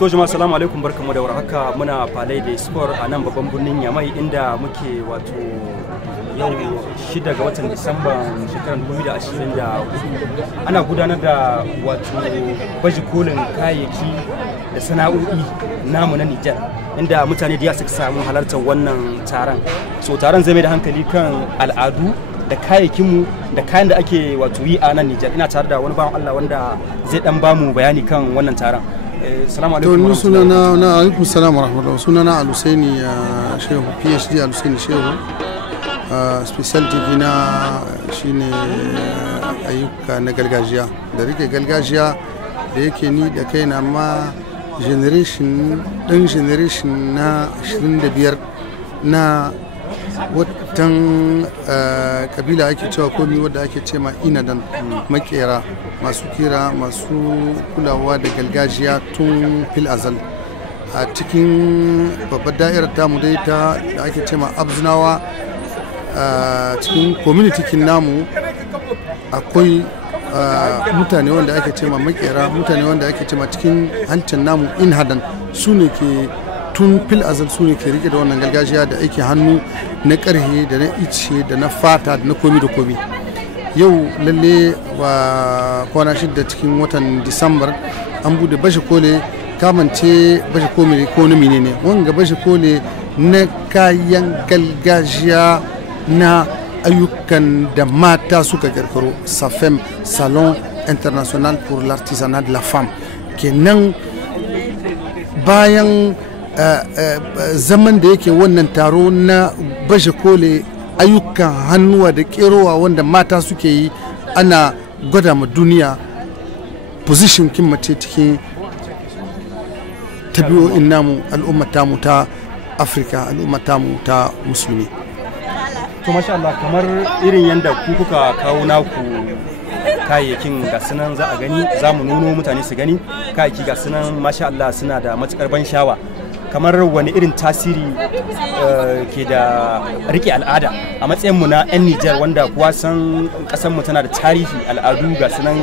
To jama'a assalamu alaikum, barkamu da warhaka. Muna Palais des Sports a nan babban birnin Yamai inda muke wato yau 6 ga watan Disamba shekarar 2024 ana gudanar da wato baje kolin kayayyaki da sana'o'i namu na Nijar inda mutane da suka samu halartar wannan taron. So taron zai mai da hankali kan al'adu da kayayyakinmu da kayan da ake wato yi a nan Nijar. Ina tare da wani bawan Allah wanda zai dan bamu bayani kan wannan taron. Assalamu alaikum. To sunana na alaikum salam wa rahmatullah. Sunana Al-Husaini Shehu, PhD Al-Husaini Shehu. Specialty dina shine ayyuka na gargajiya da rike gargajiya da yake ni da kaina ma generation na 25 na watan kabila ake cewa komi wadda ake ce ma inadan makera masu kira masu kulawa da gargajiya tun fil azal a cikin babbar da'irar tamu dai ta da ake ce ma abzunawa cikin community kin namu akwai mutane wanda ake ce ma makera, mutane wanda ake ce ma cikin hancin namu inhadan su ne ke tun fil azal su ne ke rike da wannan gargajiya da ake hannu na karhe da na ice da na fata da na komi da komi. Yau lalle wa kwana 6 cikin watan Disambar an bude bashe kole, kamance bashe kome ko na menene wanga bashe kole na kayan gargajiya na ayyukan da mata suka kirkiro, SAFEM, Salon International pour l'Artisanat de la Femme. Kenan bayan zaman da yake wannan taro na bashe kole ayyukan hannuwa da kerowa wanda mata suke yi, ana gwada ma duniya position kin mace cikin tabi'o'in namu, al'ummatamu ta Afirka, al'ummatamu ta musulmi. To masha Allah, kamar irin yadda ku kuka kawo naku kayayyakin ga sunan za a gani, za mu nuno mutane su gani kayayyaki ga sunan masha Allah suna da matukar ban shawa. Kamar wani irin tasiri ke da rike al'ada a matsayinmu na 'yan Nijar wanda kuwa san kasanmu tana da tarihi, al'adu ga sunan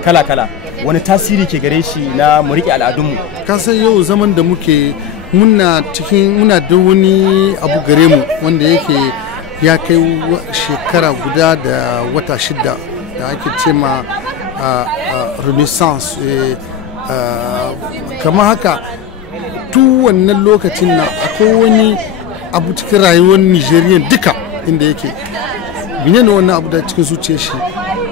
kala-kala, wani tasiri ke gare shi na mu rike al'adunmu? Kasan yau zaman da muke muna da wani abu gare mu wanda yake ya kai shekara guda da wata 6 da ake ce ma renaissance. Kama haka tu wannan lokacin na akwai wani abu cikin rayuwar Nijeriya duka inda yake menene wannan abu da cikin zuciyar shi,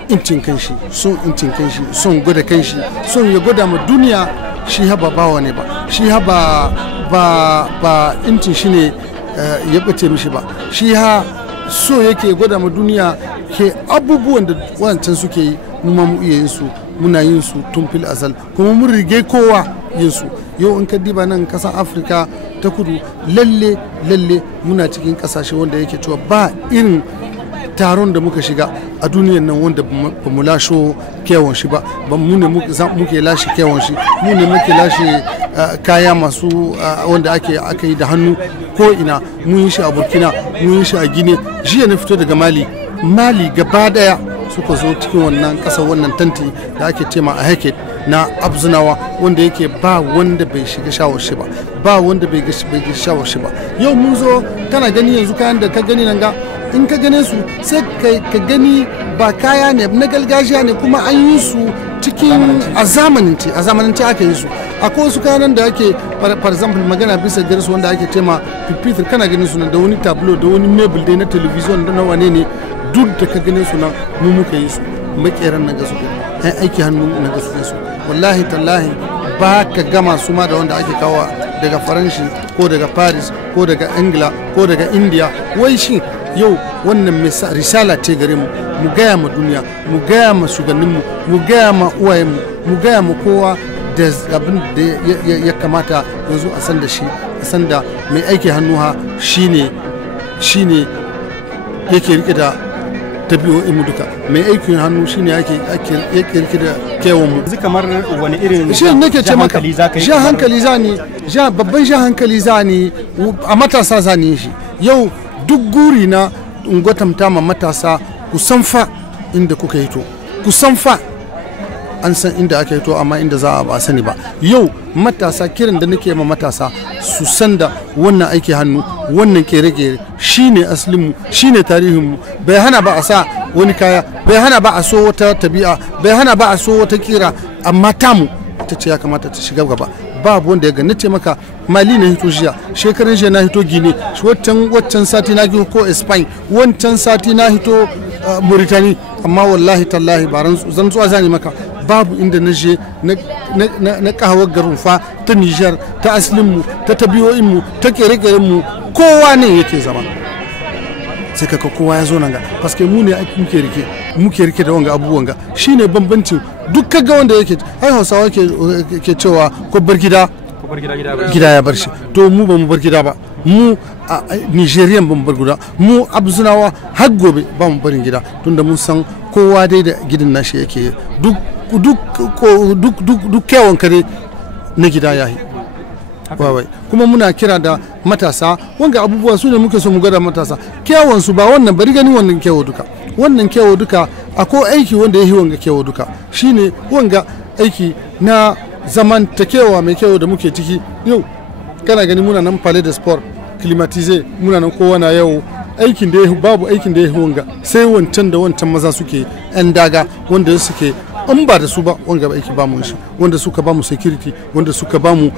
incin kanshi, son incin kanshi, son gwada kanshi, son ya gwada ma duniya shi haba bawa ne ba, shi haba ba incin shi ne ya bace mishi ba, shi ha so yake gwada ma duniya ke abubuwan da wancan suke yi mu ma mu iya yin su, muna yin su tun fil azal kuma mun rige kowa yin su. Yau in ka diba nan kasan Afirka ta kudu lalle muna cikin kasashe wanda yake cewa ba irin taron da muka shiga a duniyan nan wanda ba mu lasho kewon shi ba, mu ne muke lashe kewon shi, mu ne muke lashe kaya masu wanda aka yi da hannu ko ina. Mun yi shi a Burkina, mun yi shi a Gine, jiya na fito daga Mali gaba daya suka zo cikin wannan kasar, wannan tanti da ake cema a Heket na Abzunawa wanda yake ba wanda bai shiga shawar shi ba, ba wanda bai ga shawar shi ba. Yau mun zo kana gani yanzu kayan da ka gani nan ga, in ka gane su sai ka gani ba kaya ne na gargajiya ne, kuma an yi su cikin a zamanance aka yi su. Akwai wasu kayan da ake for example magana bisa gare su wanda ake cema pipitr, kana ganin su da wani tableau da wani mebel dai na television da na wane ne, duk da ka gane su nan mu muka yi su, makeran na gasu ɗan aiki hannu na gasu su. Wallahi tallahi ba ka gama su ma da wanda ake kawo daga Faranshi ko daga Paris ko daga Ingila ko daga India. Wai shi yau wannan risala ce gare mu, mu gaya ma duniya, mu gaya ma shugabanninmu, mu gaya ma uwayenmu, mu gaya ma kowa da abin da ya kamata yanzu a san da shi, a san da mai aiki hannu ha shine yake rike da tabi'o'in mu duka, mai aikin hannu shine yake rike da kewon mu. Yanzu kamar wani irin shi nake ce maka shan hankali zani, babban shan hankali zani a matasa zani shi. Yau duk guri na in gwatanta ma matasa ku san fa inda kuka hito, ku san fa an san inda aka hito amma inda za a ba sani ba. Yau matasa, kiran da nake ma matasa su san da wannan aiki hannu, wannan kere-kere shine asalinmu, shine tarihinmu. Bai hana ba a sa wani kaya, bai hana ba a so wata tabi'a, bai hana ba a so wata kira, amma tamu ta ce ya kamata ta shiga gaba. Babu wanda ya gani ce maka Mali na hito jiya, shekarun jiya na hito Gine, waccan sati na hito ko Spain, wancan sati na hito Mauritania, amma wallahi tallahi ba zan zuwa zani maka babu inda na je na kahawar garunfa ta Niger, ta asalinmu, ta tabiyoyinmu, ta kere-kerenmu, kowa ne yake zama. Sai kaka kowa ya zo nan ga paske mu ne muke rike da wanga abubuwan ga shine bambancin duk kaga wanda yake ai Hausawa ke cewa ko bar gida ya bar shi, to mu ba mu bar gida ba, mu a Nigerian ba mu bar gida, mu Abzunawa har gobe ba mu barin gida, tunda mun san kowa dai da gidan nashi yake duk kyawun kare na gida yayi. Wawai kuma muna kira da matasa wanga abubuwa su ne muke so mu gada matasa kyawun su ba wannan bari gani wannan kyawo duka, wannan kyawo duka akwai aiki wanda ya yi wanga kyawo duka shine wanga aiki na zamantakewa mai kyau da muke ciki yau. Kana gani muna nan Palais de Sport climatize, muna nan kowa na yau aikin da babu aikin da ya wanga sai wancan da wancan maza suke yan daga wanda suke an ba da su ba wanga aiki ba mu shi, wanda suka ba mu security, wanda suka ba mu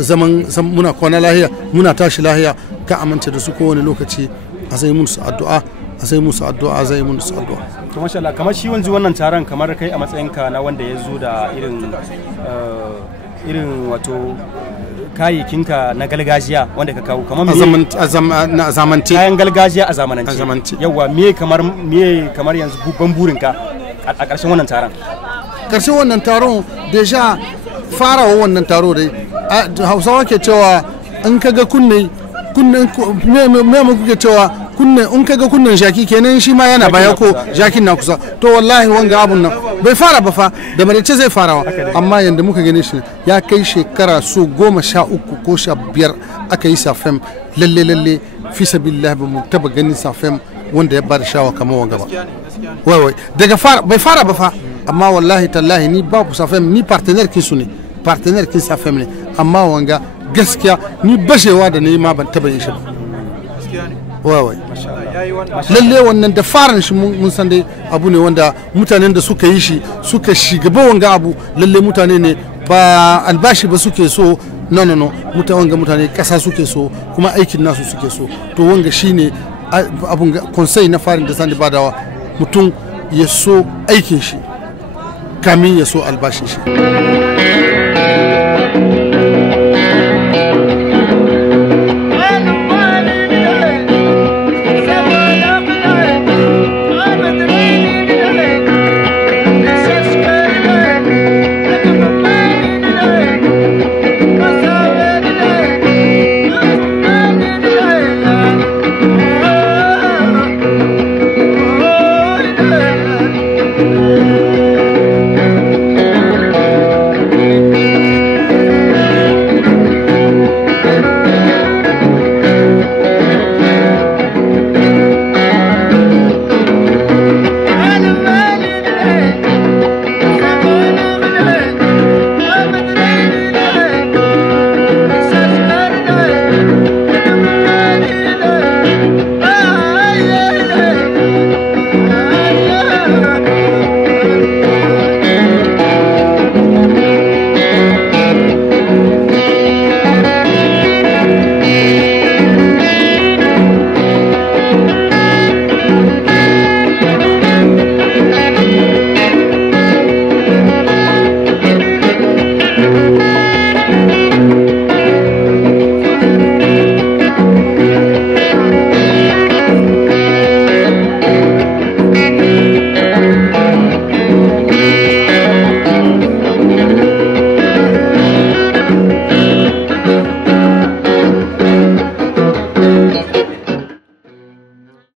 zaman muna kwana lahiya, muna tashi lahiya, ka amince da su kowane lokaci a sai musu addu'a, a sai musu addu'a, a sai musu addu'a. To masha Allah, kamar shi wanzu wannan taron kamar kai a matsayinka na wanda ya zo da irin wato kayayyakinka na gargajiya wanda ka kawo kamar a zamance kayan gargajiya a zamanance yawa me kamar yanzu babban burinka a ƙarshen wannan taron? Ƙarshen wannan taron deja farawa wannan taro dai Hausawa ke cewa in kaga kunne me kuke cewa kunne in kaga kunnen shaki kenan shi ma yana baya ko jakin na kusa, to wallahi wanga abun nan bai fara ba fa, da marice zai farawa, amma yanda muka gane shi ya kai shekara so 13 ko 15 aka yi safem lalle fi sabilillah ba mu taba ganin safem wanda ya bada shawa kamar wanga ba. Wai daga bai fara ba fa, amma wallahi tallahi ni babu safem, ni partenaire kin su ne, partenaire kin safem ne, amma wanga gaskiya ni bashewa da ni ma ban taba yin shi ba. Wai lalle wannan da farin shi mun san dai abu ne wanda mutanen da suka yi shi suka shiga ba wanga abu lalle mutane ne ba albashi ba suke so, no mutane kasa suke so kuma aikin nasu suke so, to wanga shine abun konsai na farin da sani badawa mutum ya so aikin shi kamin ya so albashin shi.